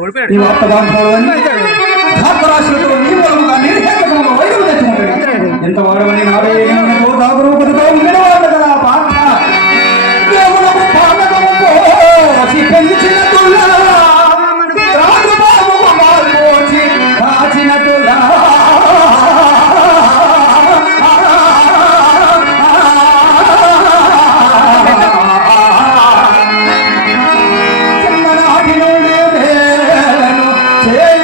ಒಳ್ಳೆ আছে